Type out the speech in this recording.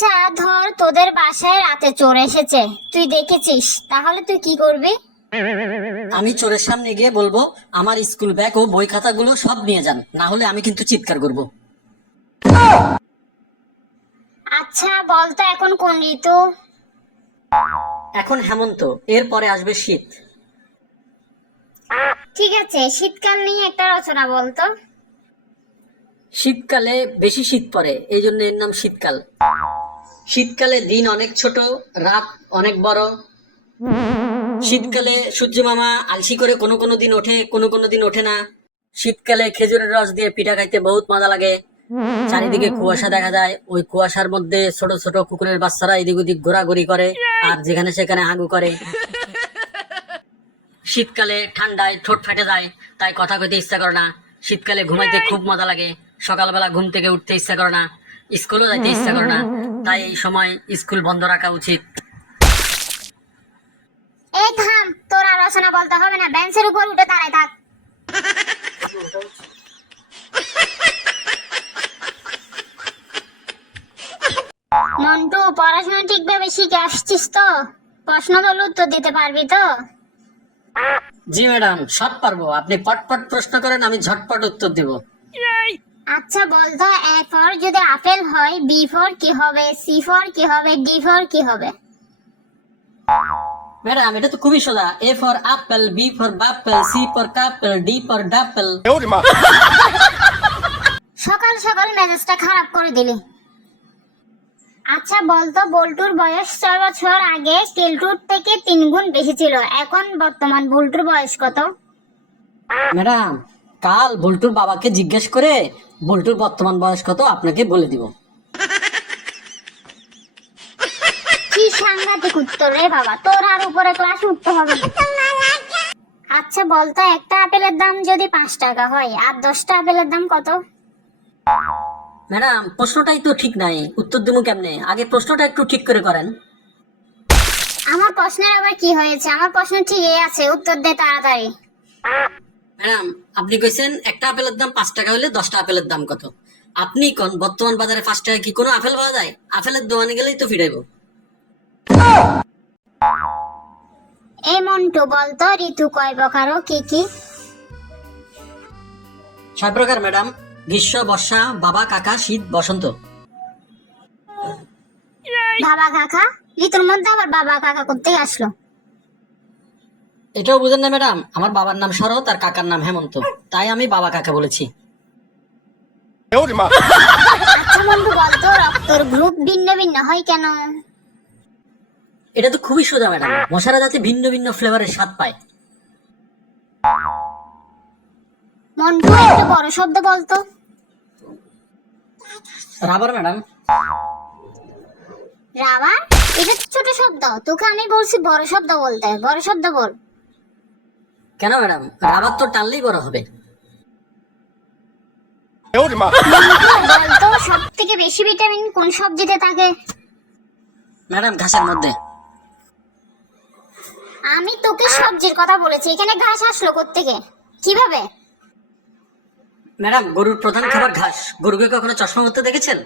আচ্ছা ধর তোদের বাসায় রাতে চোর এসেছে, তুই দেখেছিস, তাহলে তুই কি করবি? আমি চোরের সামনে গিয়ে বলবো আমার স্কুল ব্যাগ ও বই খাতাগুলো সব নিয়ে যান, না হলে আমি কিন্তু চিৎকার করব। আচ্ছা বলতো এখন কোন ঋতু? এখন হেমন্ত, এরপরে আসবে শীত। ঠিক আছে, শীতকাল নিয়ে একটা রচনা বলতো। শীতকালে বেশি শীত পড়ে, এই জন্য এর নাম শীতকাল। শীতকালে দিন অনেক ছোট, রাত অনেক বড়। শীতকালে সূর্য মামা আলসি করে কোনো কোনো দিন ওঠে, কোনো কোনো দিন ওঠে না। শীতকালে খেজুরের রস দিয়ে পিঠা খাইতে বহুত মজা লাগে। চারিদিকে কুয়াশা দেখা যায়, ওই কুয়াশার মধ্যে ছোট ছোট কুকুরের বাচ্চারা এদিক ওদিক ঘোরাঘুরি করে আর যেখানে সেখানে হাগু করে। শীতকালে ঠান্ডায় ঠোঁট ফেটে যায়, তাই কথা কইতে ইচ্ছা করে না। শীতকালে ঘুমাইতে খুব মজা লাগে, সকালবেলা ঘুম থেকে উঠতে ইচ্ছা করে না, স্কুলও যাইতে ইচ্ছা করে না। তাই এই সময় স্কুল বন্ধ রাখা উচিত। এই থাম, তোর আর রচনা বলতে হবে না, বেঞ্চের উপর উঠে দাঁড়ায় থাক। মন্টু, পড়াশোনা ঠিকভাবে শিখে আসছিস তো? প্রশ্ন বলে উত্তর দিতে পারবি তো? জি ম্যাডাম, সব পারবো। আপনি পটপট প্রশ্ন করেন, আমি ঝটপট উত্তর দেব। আচ্ছা বলতো, এ ফর যদি আপেল হয়, বি ফর কি হবে, সি ফর কি হবে, ডি ফর কি হবে? ম্যাডাম, এটা তো খুবই সোজা। A for apple, B for bapple, C for capple, D for dapple. সকাল সকাল মেজাজটা খারাপ করে দিলি। আচ্ছা বলতো, বল্টুর বয়স 6 বছর আগে কেলটুর থেকে 3 গুণ বেশি ছিল, এখন বর্তমান বল্টুর বয়স কত? ম্যাডাম, কাল বল্টুর বাবাকে জিজ্ঞেস করে বল্টুর বর্তমান বয়স কত আপনাকে বলে দিব। কি সাংঘাতিক উত্তর রে বাবা, তোর আর উপরে ক্লাস উঠতে হবে না। আচ্ছা বলতো, একটা আপেলের দাম যদি 5 টাকা হয় আর 10টা আপেলের দাম কত? ম্যাডাম, প্রশ্নটাই তো ঠিক নাই, উত্তর দেবো কেমনে? আগে প্রশ্নটা একটু ঠিক করে করেন। আমার প্রশ্নের আবার কি হয়েছে? আমার প্রশ্ন ঠিকই আছে, উত্তর দে তাড়াতাড়ি। ম্যাডাম, আপনি কইছেন একটা আপেলের দাম 5 টাকা হলে 10টা আপেলের দাম কত? আপনি কোন বর্তমান বাজারে 5 টাকা কি কোনো আপেল পাওয়া যায়? আপেলের দোকানে গেলেই তো ফিরাইবো। এই মন্টু বলতো, ঋতু কয় প্রকার ও কি কি? 6 প্রকার ম্যাডাম। গ্রীষ্ম, বর্ষা, বাবা, কাকা, শীত, বসন্ত। বাবা কাকা? ঋতুর মধ্যে আবার বাবা কাকা করতে আসলো? এটাও বুঝেন না ম্যাডাম? আমার বাবার নাম শরৎ আর কাকার নাম হেমন্ত, তাই আমি বাবা কাকা বলেছি। আচ্ছা মন্টু বলতো, রক্তের গ্রুপ ভিন্ন ভিন্ন হয় কেন? এটা তো খুবই সোজা ম্যাডাম, মশারা যাতে ভিন্ন ভিন্ন ফ্লেভারের স্বাদ পায়। মন্টু একটা বড় শব্দ বলতো। Rubber madam. রাবার? এটা তো ছোট শব্দ, তোকে আমি বলছি বড় শব্দ বলতে, বড় শব্দ বল। কেন ম্যাডাম? রাবার তো টানলেই বড় হবে। বলতো, সব থেকে বেশি ভিটামিন কোন সবজিতে থাকে? ম্যাডাম, ঘাসের মধ্যে। আমি তোকে সবজির কথা বলেছি, এখানে ঘাস আসলো কোত্থেকে, কিভাবে? ম্যাডাম, গরুর প্রধান খাবার ঘাস। গরুকে কখনো চশমা করতে দেখেছেন?